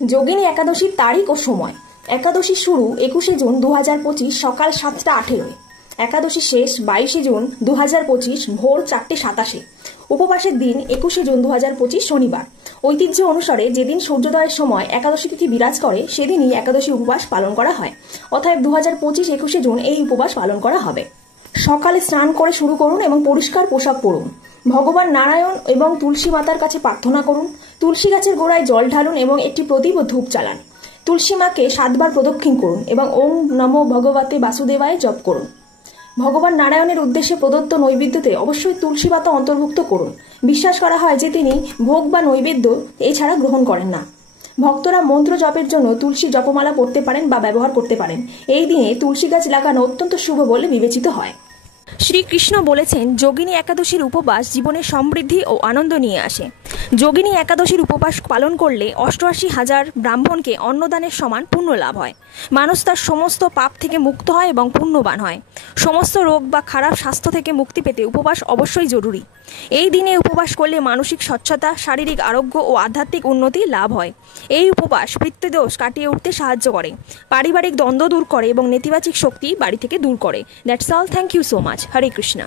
যোগিনী একাদশীর তারিখ ও সময়। একাদশী শুরু 21শে জুন 2025 সকাল 7:18। একাদশী শেষ 22শে জুন 2025 ভোর 4:27। উপবাসের দিন 21শে জুন 2025 শনিবার। ঐতিহ্য অনুসারে যেদিন সূর্যোদয়ের সময় একাদশী তিথি বিরাজ করে সেদিনই একাদশী উপবাস পালন করা হয়। অতএব 2025 21শে জুন এই উপবাস পালন করা হবে। সকালে স্নান করে শুরু করুন এবং পরিষ্কার পোশাক পরুন। ভগবান নারায়ণ এবং তুলসী মাতার কাছে প্রার্থনা করুন। তুলসী গাছের গোড়ায় জল ঢালুন এবং একটি প্রদীপ ও ধূপ জ্বালান। তুলসী মাকে 7 বার প্রদক্ষিণ করুন এবং ওম নমো ভগবতে বাসুদেবায় জপ করুন। ভগবান নারায়ণের উদ্দেশ্যে প্রদত্ত নৈবেদ্যতে অবশ্যই তুলসী পাতা অন্তর্ভুক্ত করুন। বিশ্বাস করা হয় যে তিনি ভোগ বা নৈবেদ্য এছাড়া গ্রহণ করেন না। ভক্তরা মন্ত্র জপের জন্য তুলসী জপমালা পড়তে পারেন বা ব্যবহার করতে পারেন। এই দিনে তুলসী গাছ লাগানো অত্যন্ত শুভ বলে বিবেচিত হয়। শ্রীকৃষ্ণ বলেছেন, যোগিনী একাদশীর উপবাস জীবনে সমৃদ্ধি ও আনন্দ নিয়ে আসে। যোগিনী একাদশীর উপবাস পালন করলে 88,000 ব্রাহ্মণকে অন্নদানের সমান পুণ্য লাভ হয়। মানুষ তার সমস্ত পাপ থেকে মুক্ত হয় এবং পুণ্যবান হয়। সমস্ত রোগ বা খারাপ স্বাস্থ্য থেকে মুক্তি পেতে উপবাস অবশ্যই জরুরি। এই দিনে উপবাস করলে মানসিক স্বচ্ছতা, শারীরিক আরোগ্য ও আধ্যাত্মিক উন্নতি লাভ হয়। এই উপবাস পিতৃদোষ কাটিয়ে উঠতে সাহায্য করে, পারিবারিক দ্বন্দ্ব দূর করে এবং নেতিবাচক শক্তি বাড়ি থেকে দূর করে। That's all. Thank you so much. Hare Krishna.